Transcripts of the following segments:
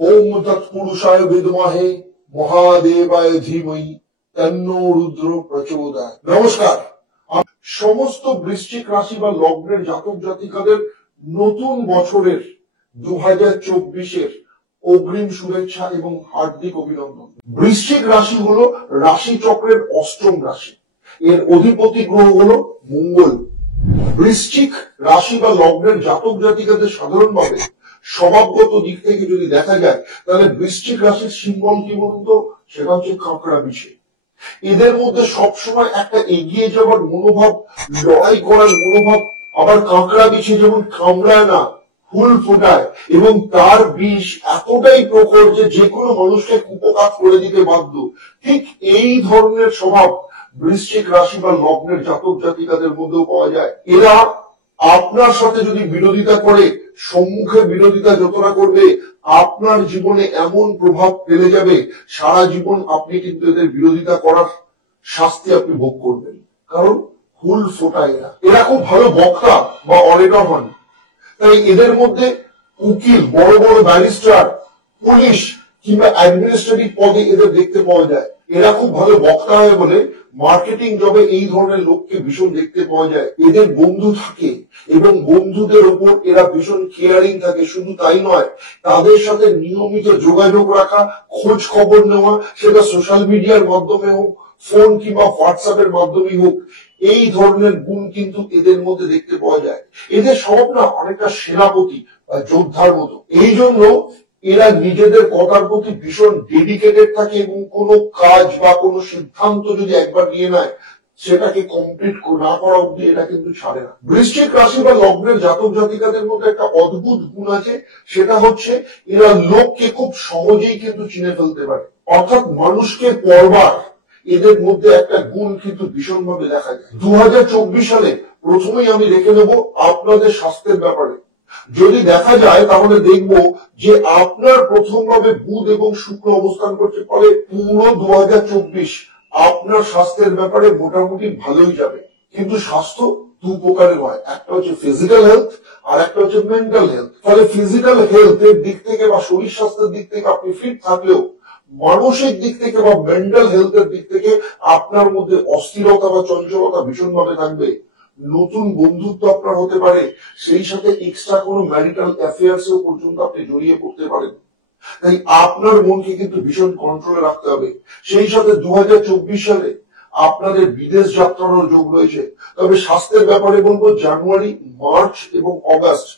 ওম তৎপুরুষায় বিদ্মহে মহাদেবায় ধীমহি তন্নো রুদ্র প্রচোদয়াৎ। নমস্কার। সমস্ত বৃশ্চিক রাশি বা লগ্নের জাতক জাতিকাদের নতুন বছরের 2024-এর অগ্রিম শুভেচ্ছা এবং হার্দিক অভিনন্দন। বৃশ্চিক রাশি হলো রাশি চক্রের অষ্টম রাশি। এর অধিপতি গ্রহ হলো মঙ্গল। বৃশ্চিক রাশি বা লগ্নের জাতক জাতিকাদের সাধারণভাবে স্বভাবগত দিক থেকে যদি দেখা যায়, তাহলে বৃশ্চিক রাশির সিম্বল কি বলুন তো? সেটা হচ্ছে কাঁকড়া বিছে। এদের মধ্যে সবসময় একটা এগিয়ে যাওয়ার মনোভাব, লড়াই করার মনোভাব। আবার কাঁকড়া বিছে যেমন কামড়ায় না, ফুল ফোটায়, এবং তার বিষ এতটাই প্রখর যে কোনো মানুষকে কুপকাত করে দিতে বাধ্য। ঠিক এই ধরনের স্বভাব বৃশ্চিক রাশি বা লগ্নের জাতক জাতিকাদের মধ্যেও পাওয়া যায়। এরা আপনার সাথে যদি বিরোধিতা করে, সম্মুখে বিরোধিতা যতটা করবে, আপনার জীবনে এমন প্রভাব ফেলে যাবে, সারা জীবন আপনি কিন্তু এদের বিরোধিতা করার শাস্তি আপনি ভোগ করবেন। কারণ ফুল ফোটায় এরা। এরা খুব ভালো বক্তা বা অরেটর হন। তাই এদের মধ্যে উকিল, বড় বড় ব্যারিস্টার, পুলিশ কিংবা অ্যাডমিনিস্ট্রেটিভ পদে এদের দেখতে পাওয়া যায়। এরা খুব ভালো বক্তা হয় বলে মার্কেটিং জবে এই ধরনের লোককে ভীষণ দেখতে পাওয়া যায়। এদের বন্ধু থাকে এবং বন্ধুদের উপর এরা ভীষণ কেয়ারিং থাকে। শুধু তাই নয়, তাদের সাথে নিয়মিত যোগাযোগ রাখা, খোঁজ খবর নেওয়া, সেটা সোশ্যাল মিডিয়ার মাধ্যমে হোক, ফোন কিংবা হোয়াটসঅ্যাপের মাধ্যমে হোক, এই ধরনের গুণ কিন্তু এদের মধ্যে দেখতে পাওয়া যায়। এদের স্বভাব না অনেকটা সেনাপতি বা যোদ্ধার মতো। এই জন্য এরা নিজেদের কথার প্রতি ভীষণ ডেডিকেটেড থাকে এবং কোনো কাজ বা কোনো সিদ্ধান্ত যদি একবার নিয়ে নেয়, সেটাকে কমপ্লিট না করা অব্দি এটা কিন্তু ছাড়ে না। বৃশ্চিক রাশি বা লগ্নের জাতক জাতিকাদের মধ্যে একটা অদ্ভুত গুণ আছে, সেটা হচ্ছে এরা লোককে খুব সহজেই কিন্তু চিনে ফেলতে পারে। অর্থাৎ মানুষকে পরবার এদের মধ্যে একটা গুণ কিন্তু ভীষণভাবে দেখা যায়। 2024 সালে প্রথমেই আমি রেখে নেব আপনাদের স্বাস্থ্যের ব্যাপারে। যদি দেখা যায় তাহলে দেখব যে আপনার প্রথমভাবে বুধ এবং শুক্র অবস্থান করছে, ফলে পুরো 2024 আপনার স্বাস্থ্যের ব্যাপারে মোটামুটি ভালোই যাবে। কিন্তু স্বাস্থ্য দু প্রকারের হয়, একটা হচ্ছে ফিজিক্যাল হেলথ আর একটা হচ্ছে মেন্টাল হেলথ। ফলে ফিজিক্যাল হেলথের দিক থেকে বা শরীর স্বাস্থ্যের দিক থেকে আপনি ফিট থাকলেও মানসিক দিক থেকে বা মেন্টাল হেলথের দিক থেকে আপনার মধ্যে অস্থিরতা বা চঞ্চলতা ভীষণভাবে থাকবে। নতুন বন্ধুত্ব আপনার হতে পারে, সেই সাথে এক্সট্রা কোনো ম্যারিটাল অ্যাফেয়ার্সেও পর্যন্ত আপনি জড়িয়ে পড়তে পারেন। তাই আপনার মনকে কিন্তু ভীষণ কন্ট্রোলে রাখতে হবে। সেই সাথে 2024 সালে আপনাদের বিদেশ যাত্রারও যোগ রয়েছে। তবে স্বাস্থ্যের ব্যাপারে বলবো, জানুয়ারি, মার্চ এবং অগাস্ট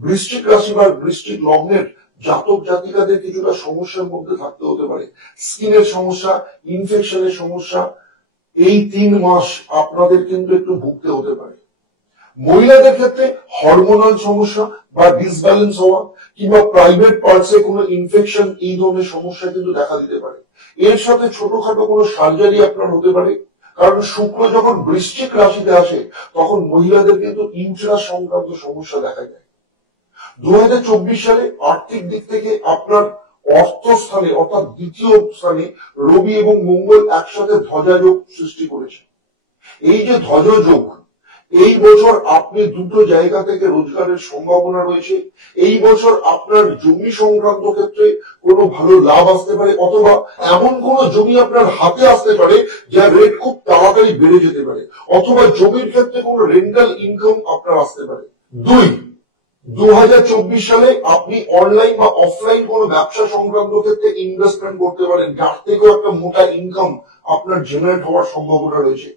বৃশ্চিক রাশি বা বৃশ্চিক লগ্নের জাতক জাতিকাদের কিছুটা সমস্যার মধ্যে থাকতে হতে পারে। স্কিনের সমস্যা, ইনফেকশনের সমস্যা, এই 3 মাস আপনাদের কিন্তু একটু ভুগতে হতে পারে। মহিলাদের ক্ষেত্রে হরমোনাল সমস্যা বা ডিসব্যালেন্স হওয়া কিংবা প্রাইভেট পার্টসে কোনো ইনফেকশন, এই ধরনের সমস্যা কিন্তু দেখা দিতে পারে। এর সাথে ছোটখাটো কোনো সার্জারি আপনার হতে পারে। কারণ শুক্র যখন বৃশ্চিক রাশিতে আসে, তখন মহিলাদের কিন্তু ইউটেরাস সংক্রান্ত সমস্যা দেখা যায়। 2024 সালে আর্থিক দিক থেকে আপনার অর্থস্থানে অর্থাৎ দ্বিতীয় স্থানে রবি এবং মঙ্গল একসাথে ধ্বজাযোগ সৃষ্টি করেছে। এই যে ধ্বজযোগ, এই বছর আপনি দুটো জায়গা থেকে রোজগারের সম্ভাবনা রয়েছে। এই বছর আপনার জমি সংক্রান্ত ক্ষেত্রে কোনো ভালো লাভ আসতে পারে, অথবা এমন কোন জমি আপনার হাতে আসতে পারে যার রেট খুব তাড়াতাড়ি বেড়ে যেতে পারে, অথবা জমির ক্ষেত্রে কোনো রেন্টাল ইনকাম আপনার আসতে পারে। 2024 সালে আপনি অনলাইন বা অফলাইন কোন ব্যবসা সংক্রান্ত ক্ষেত্রে ইনভেস্টমেন্ট করতে পারেন, যার থেকেও একটা মোটা ইনকাম আপনার জেনারেট হওয়ার সম্ভাবনা রয়েছে।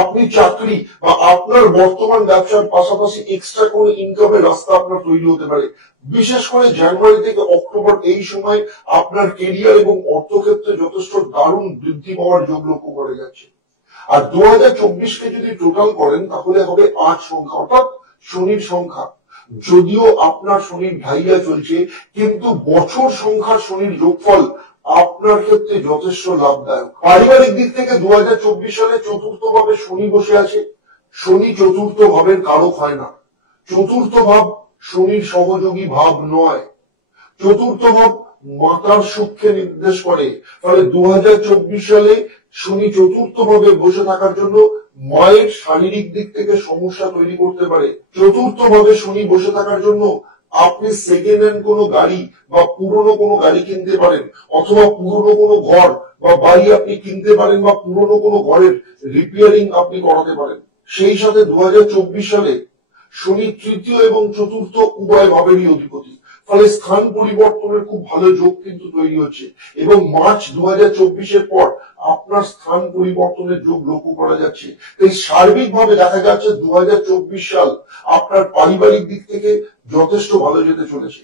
আপনি চাকরি বা আপনার বর্তমান ব্যবসার পাশাপাশি এক্সট্রা কোনো ইনকামের রাস্তা আপনার তৈরি হতে পারে। বিশেষ করে জানুয়ারি থেকে অক্টোবর, এই সময় আপনার কেরিয়ার এবং অর্থক্ষেত্রে যথেষ্ট দারুণ বৃদ্ধি পাওয়ার যোগ লক্ষ্য করা যাচ্ছে। আর 2024 কে যদি টোটাল করেন, তাহলে হবে 8 সংখ্যা, অর্থাৎ শনির সংখ্যা। যদিও আপনার শনির ঢাইয়া চলছে, কিন্তু বছর সংখ্যার শনির যোগফল আপনার ক্ষেত্রে যথেষ্ট লাভদায়ক। পারিবারিক দিক থেকে 2024 সালে চতুর্থ ভাবে শনি বসে আছে। শনি চতুর্থ ভাবের কারক হয় না। চতুর্থ ভাব শনির সহযোগী ভাব নয়। চতুর্থ ভাব মাতার সুখকে নির্দেশ করে। ফলে 2024 সালে শনি চতুর্থ ভাবে বসে থাকার জন্য মায়ের শারীরিক দিক থেকে সমস্যা তৈরি করতে পারে। চতুর্থ ভাবে শনি বসে থাকার জন্য আপনি সেকেন্ড হ্যান্ড কোনো গাড়ি বা পুরনো কোনো গাড়ি কিনতে পারেন, অথবা পুরনো কোনো ঘর বা বাড়ি আপনি কিনতে পারেন, বা পুরনো কোনো ঘরের রিপেয়ারিং আপনি করাতে পারেন। সেই সাথে 2024 সালে শনি তৃতীয় এবং চতুর্থ উভয় ভাবেরই অধিপতি, ফলে স্থান পরিবর্তনের খুব ভালো যোগ কিন্তু তৈরি হচ্ছে, এবং মার্চ 2024-এর পর আপনার স্থান পরিবর্তনের যোগ লক্ষ্য করা যাচ্ছে। তাই সার্বিকভাবে দেখা যাচ্ছে 2024 সাল আপনার পারিবারিক দিক থেকে যথেষ্ট ভালো যেতে চলেছে।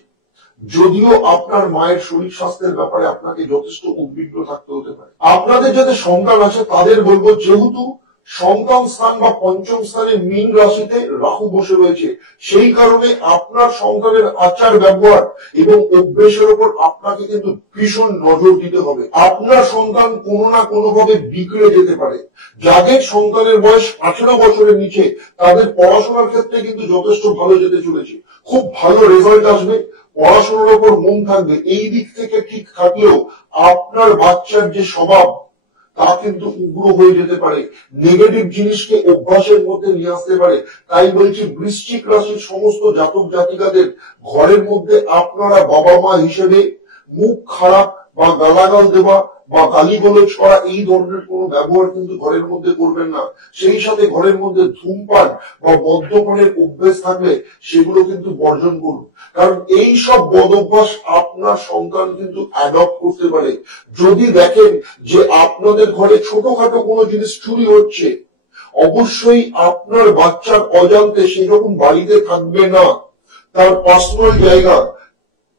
যদিও আপনার মায়ের শরীর স্বাস্থ্যের ব্যাপারে আপনাকে যথেষ্ট উদ্বিগ্ন থাকতে হতে পারে। আপনাদের যাদের সন্তান আছে তাদের বলবো, যেহেতু সন্তান স্থান বা পঞ্চম স্থানে মীন রাশিতে রাহু বসে রয়েছে, সেই কারণে আপনার সন্তানের আচার ব্যবহার এবং অভ্যেসের উপর আপনাকে কিন্তু ভীষণ নজর দিতে হবে। আপনার সন্তান কোনো না কোনো ভাবে বিগড়ে যেতে পারে। যাদের সন্তানের বয়স 18 বছরের নিচে, তাদের পড়াশোনার ক্ষেত্রে কিন্তু যথেষ্ট ভালো যেতে চলেছে, খুব ভালো রেজাল্ট আসবে, পড়াশোনার উপর মন থাকবে। এই দিক থেকে ঠিক থাকলেও আপনার বাচ্চার যে স্বভাব তা কিন্তু উগ্র হয়ে যেতে পারে, নেগেটিভ জিনিসকে অভ্যাসের মধ্যে নিয়ে আসতে পারে। তাই বলছি, বৃশ্চিক রাশির সমস্ত জাতক জাতিকাদের ঘরের মধ্যে আপনারা বাবা মা হিসেবে মুখ খারাপ বা গালাগাল দেওয়া বা গালিগালাজ করা এই ধরনের কোনো ব্যবহার কিন্তু ঘরের মধ্যে করবেন না। সেই সাথে ঘরের মধ্যে ধূমপান বা মদ্যপানের অভ্যেস থাকলে সেগুলো কিন্তু বর্জন করুন, কারণ এই সব বদ অভ্যাস আপনার সন্তান কিন্তু অ্যাডপ্ট করতে পারে। যদি দেখেন যে আপনাদের ঘরে ছোটখাটো কোনো জিনিস চুরি হচ্ছে, অবশ্যই আপনার বাচ্চার অজান্তে সে যখন বাড়িতে থাকবে না, তার পার্সোনাল জায়গা,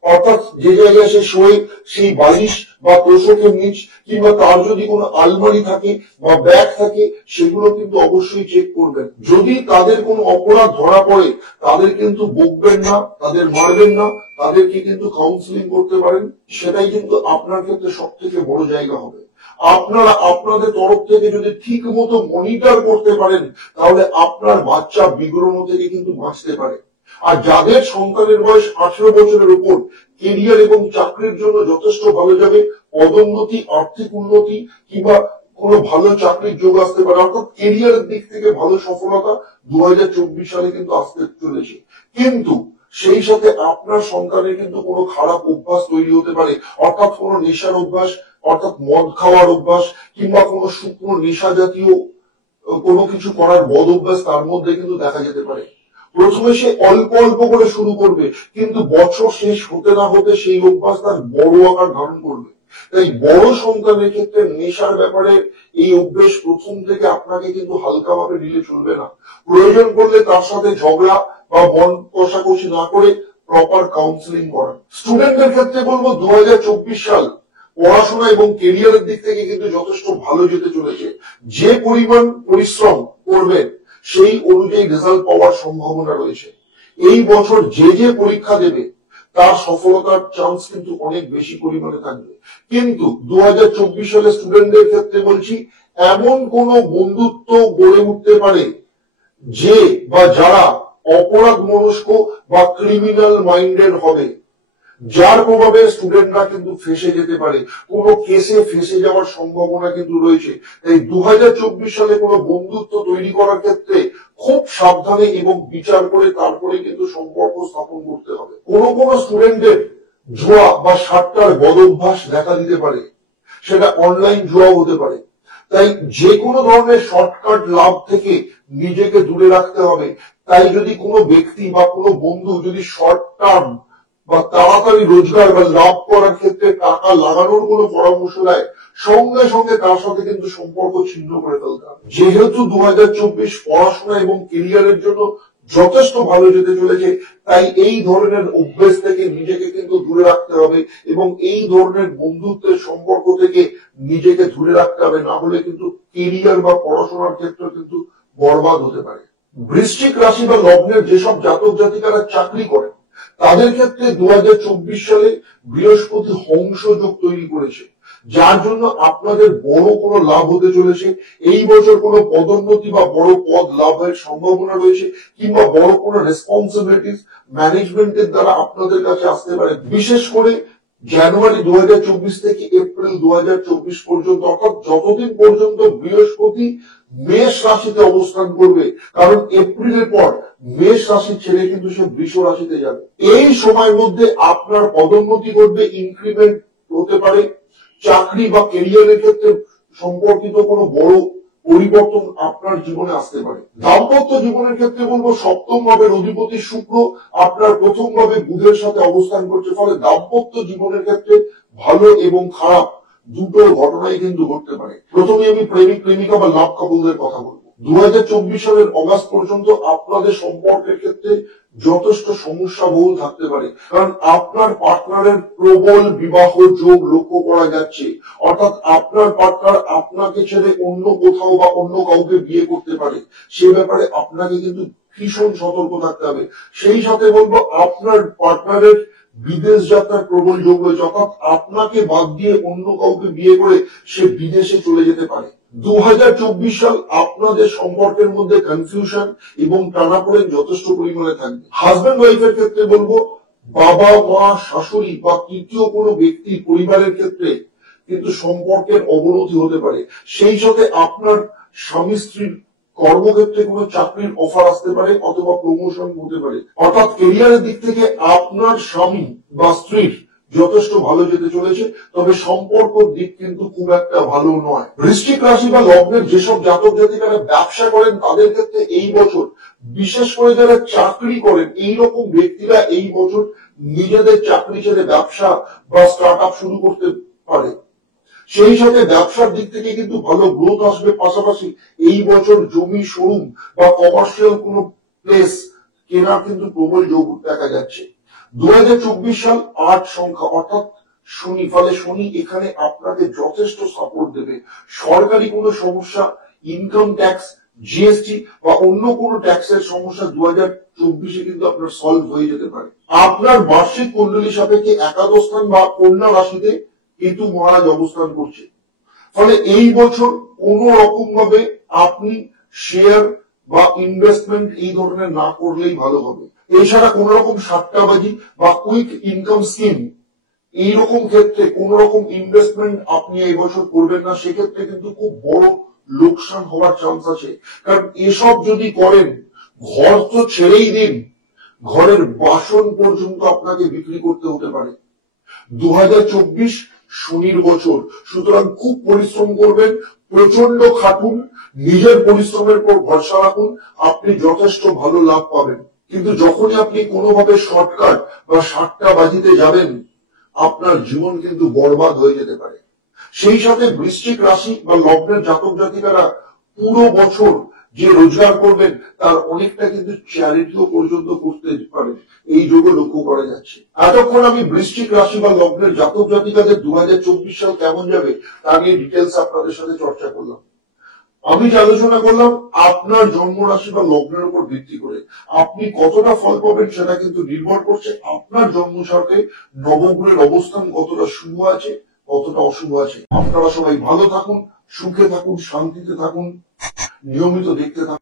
অর্থাৎ যে জায়গায় সে শোয় সেই বালিশ বা তোষকের নিচ, কিংবা তার যদি কোনো আলমারি থাকে বা ব্যাগ থাকে, সেগুলো কিন্তু অবশ্যই চেক করবেন। যদি তাদের কোনো অপরাধ ধরা পড়ে, তাদের কিন্তু বকবেন না, তাদের মারবেন না, তাদেরকে কিন্তু কাউন্সিলিং করতে পারেন। সেটাই কিন্তু আপনার ক্ষেত্রে সব থেকে বড় জায়গা হবে। আপনারা আপনাদের তরফ থেকে যদি ঠিক মতো মনিটর করতে পারেন, তাহলে আপনার বাচ্চা বিগ্রহ থেকে কিন্তু বাঁচতে পারে। আর যাদের সন্তানের বয়স 18 বছরের উপর, কেরিয়ার এবং চাকরির জন্য যথেষ্ট ভালো যাবে, পদোন্নতি, আর্থিক উন্নতি কিংবা কোনো ভালো চাকরির যোগ আসতে পারে, অর্থাৎ কেরিয়ারের দিক থেকে ভালো সফলতা 2024 সালে কিন্তু আসতে চলেছে। কিন্তু সেই সাথে আপনার সন্তানের কিন্তু কোনো খারাপ অভ্যাস তৈরি হতে পারে, অর্থাৎ কোনো নেশার অভ্যাস, অর্থাৎ মদ খাওয়ার অভ্যাস, কিংবা কোনো শুকনো নেশা জাতীয় কোনো কিছু করার বদ অভ্যাস তার মধ্যে কিন্তু দেখা যেতে পারে। প্রথমে সে অল্প অল্প করে শুরু করবে, কিন্তু বছর শেষ হতে না হতে সেই অভ্যাস তার বড় আকার ধারণ করবে। তাই বড় সন্তানের ক্ষেত্রে নেশার ব্যাপারে এই অভ্যেস প্রথম থেকে আপনাকে কিন্তু হালকা ভাবে নিলে চলবে না। প্রয়োজন পড়লে তার সাথে ঝগড়া বা মন কষাকষি না করে প্রপার কাউন্সিলিং করা। স্টুডেন্টদের ক্ষেত্রে বলবো, 2024 সাল পড়াশোনা এবং কেরিয়ারের দিক থেকে কিন্তু যথেষ্ট ভালো যেতে চলেছে। যে পরিমাণ পরিশ্রম করবেন, সেই অনুযায়ী রেজাল্ট পাওয়ার সম্ভাবনা রয়েছে। এই বছর যে যে পরীক্ষা দেবে, তার সফলতার চান্স কিন্তু অনেক বেশি পরিমাণে থাকবে। কিন্তু 2024 সালে স্টুডেন্টদের ক্ষেত্রে বলছি, এমন কোন বন্ধুত্ব গড়ে উঠতে পারে যে বা যারা অপরাধ মনস্ক বা ক্রিমিনাল মাইন্ডেড হবে, যার প্রভাবে স্টুডেন্টরা কিন্তু ফেসে যেতে পারে, কোনো কেসে ফেসে যাওয়ার সম্ভাবনা কিন্তু রয়েছে। তাই 2024 সালে কোনো বন্ধুত্ব তৈরি করার ক্ষেত্রে খুব সাবধানে এবং বিচার করে তারপরে কিন্তু সম্পর্ক স্থাপন করতে হবে। কোনো স্টুডেন্টের জুয়া বা সাট্টার বদ অভ্যাস দেখা দিতে পারে, সেটা অনলাইন জুয়াও হতে পারে। তাই যে কোনো ধরনের শর্টকাট লাভ থেকে নিজেকে দূরে রাখতে হবে। তাই যদি কোনো ব্যক্তি বা কোনো বন্ধু যদি শর্ট টার্ম বা তাড়াতাড়ি রোজগার বা লাভ করার ক্ষেত্রে টাকা লাগানোর কোনো পরামর্শ দেয়, সঙ্গে সঙ্গে তার সাথে কিন্তু সম্পর্ক ছিন্ন করে ফেলতে হবে। যেহেতু 2024 পড়াশোনা এবং কেরিয়ারের জন্য যথেষ্ট ভালো যেতে চলেছে, তাই এই ধরনের অভ্যেস থেকে নিজেকে কিন্তু দূরে রাখতে হবে, এবং এই ধরনের বন্ধুত্বের সম্পর্ক থেকে নিজেকে দূরে রাখতে হবে, না হলে কিন্তু কেরিয়ার বা পড়াশোনার ক্ষেত্রে কিন্তু বরবাদ হতে পারে। বৃশ্চিক রাশি বা লগ্নের যেসব জাতক জাতিকারা চাকরি করেন, তাদের ক্ষেত্রে 2024 সালে বৃহস্পতি হংস যোগ তৈরি করেছে, যার জন্য আপনাদের বড় কোনো লাভ হতে চলেছে। এই বছর কোনো পদোন্নতি বা বড় পদ লাভের সম্ভাবনা রয়েছে, কিংবা বড় কোনো রেসপন্সিবিলিটিস ম্যানেজমেন্টের দ্বারা আপনাদের কাছে আসতে পারে। বিশেষ করে জানুয়ারি 2024 থেকে এপ্রিল 2024 পর্যন্ত, অর্থাৎ যতদিন পর্যন্ত বৃহস্পতি মেষ রাশিতে অবস্থান করবে, কারণ এপ্রিলের পর মেষ রাশি ছেড়ে কিন্তু সে বৃষ রাশিতে যাবে। এই সময়ের মধ্যে আপনার পদোন্নতি করবে, ইনক্রিমেন্ট হতে পারে, চাকরি বা ক্যারিয়ারের ক্ষেত্রে সম্পর্কিত কোনো বড় পরিবর্তন আপনার জীবনে আসতে পারে। দাম্পত্য জীবনের ক্ষেত্রে বলবো, সপ্তম ভাবের অধিপতি শুক্র আপনার প্রথম ভাবে বুধের সাথে অবস্থান করছে, ফলে দাম্পত্য জীবনের ক্ষেত্রে ভালো এবং খারাপ দুটো ঘটনাই কিন্তু ঘটতে পারে। প্রথমে আমি প্রেমিক প্রেমিকা বা লাভ কাপলদের কথা বলবো। 2024 সালের অগাস্ট পর্যন্ত আপনাদের সম্পর্কের ক্ষেত্রে যথেষ্ট সমস্যা বহুল থাকতে পারে, কারণ আপনার পার্টনারের প্রবল বিবাহ যোগ লক্ষ্য করা যাচ্ছে, অর্থাৎ আপনার পার্টনার আপনাকে ছেড়ে অন্য কোথাও বা অন্য কাউকে বিয়ে করতে পারে। সে ব্যাপারে আপনাকে কিন্তু ভীষণ সতর্ক থাকতে হবে। সেই সাথে বলবো, আপনার পার্টনারের বিদেশ যাত্রার প্রবল যোগ রয়েছে, অর্থাৎ আপনাকে বাদ দিয়ে অন্য কাউকে বিয়ে করে সে বিদেশে চলে যেতে পারে। 2024 সাল আপনাদের সম্পর্কের মধ্যে কনফিউশন এবং টানাপোড়েন যথেষ্ট পরিমাণে থাকবে। হাজবেন্ড ওয়াইফের ক্ষেত্রে বলবো, বাবা মা শাশুড়ি বা তৃতীয় কোনো ব্যক্তি পরিবারের ক্ষেত্রে কিন্তু সম্পর্কের অবনতি হতে পারে। সেই সাথে আপনার স্বামী স্ত্রীর কর্মক্ষেত্রে কোনো চাকরির অফার আসতে পারে অথবা প্রমোশন হতে পারে, অর্থাৎ ক্যারিয়ারের দিক থেকে আপনার স্বামী বা স্ত্রীর যথেষ্ট ভালো যেতে চলেছে, তবে সম্পর্কের দিক কিন্তু খুব একটা ভালো নয়। বৃশ্চিক রাশি বা লগ্নের যেসব জাতক জাতিকারা ব্যবসা করেন তাদের ক্ষেত্রে এই বছর, বিশেষ করে যারা চাকরি করেন, এইরকম ব্যক্তিরা এই বছর নিজেদের চাকরি ছেড়ে ব্যবসা বা স্টার্ট আপ শুরু করতে পারে। সেই সাথে ব্যবসার দিক থেকে কিন্তু ভালো গ্রোথ আসবে। পাশাপাশি এই বছর জমি শোরুম বা কমার্শিয়াল কোনো প্লেস কেনার কিন্তু প্রবল যোগ দেখা যাচ্ছে। 2024 সাল 8 সংখ্যা, অর্থাৎ শনি, ফলে শনি এখানে আপনাকে যথেষ্ট সাপোর্ট দেবে। সরকারি কোনো সমস্যা, ইনকাম ট্যাক্স, জিএসটি বা অন্য কোনো ট্যাক্সের সমস্যা 2024 কিন্তু আপনার সলভ হয়ে যেতে পারে। আপনার বার্ষিক কুণ্ডলী সাপেক্ষে একাদশ স্থান বা কন্যা রাশিতে কেতু মহারাজ অবস্থান করছে, ফলে এই বছর কোন রকম ভাবে আপনি শেয়ার বা ইনভেস্টমেন্ট এই ধরনের না করলেই ভালো হবে। এছাড়া কোন রকম সাট্টাবাজি বা কুইক ইনকাম স্কিম এইরকম ক্ষেত্রে কোন রকম ইনভেস্টমেন্ট আপনি এই বছর করবেন না, সেক্ষেত্রে কিন্তু খুব বড় লোকসান হওয়ার চান্স আছে। কারণ এসব যদি করেন, ঘর তো ছেড়েই দিন, ঘরের বাসন পর্যন্ত আপনাকে বিক্রি করতে হতে পারে। 2024 শনির বছর, সুতরাং খুব পরিশ্রম করবেন, প্রচন্ড খাটুন, নিজের পরিশ্রমের উপর ভরসা রাখুন, আপনি যথেষ্ট ভালো লাভ পাবেন। কিন্তু যখনই আপনি কোনোভাবে শর্টকাট বা সাট্টাবাজিতে যাবেন, আপনার জীবন কিন্তু বরবাদ হয়ে যেতে পারে। সেই সাথে বৃশ্চিক রাশি বা লগ্নের জাতক জাতিকারা পুরো বছর যে রোজগার করবেন তার অনেকটা কিন্তু চ্যারিটিও পর্যন্ত করতে পারেন, এই যোগে লক্ষ্য করা যাচ্ছে। এতক্ষণ আমি বৃশ্চিক রাশি বা লগ্নের জাতক জাতিকাদের 2024 সাল কেমন যাবে তা নিয়ে ডিটেলস আপনাদের সাথে চর্চা করলাম। আমি যে আলোচনা করলাম আপনার জন্ম রাশি বা লগ্নের উপর ভিত্তি করে আপনি কতটা ফল পাবেন সেটা কিন্তু নির্ভর করছে আপনার জন্ম ছকে নবগ্রহের অবস্থান কতটা শুভ আছে কতটা অশুভ আছে। আপনারা সবাই ভালো থাকুন, সুখে থাকুন, শান্তিতে থাকুন, নিয়মিত দেখতে থাকুন।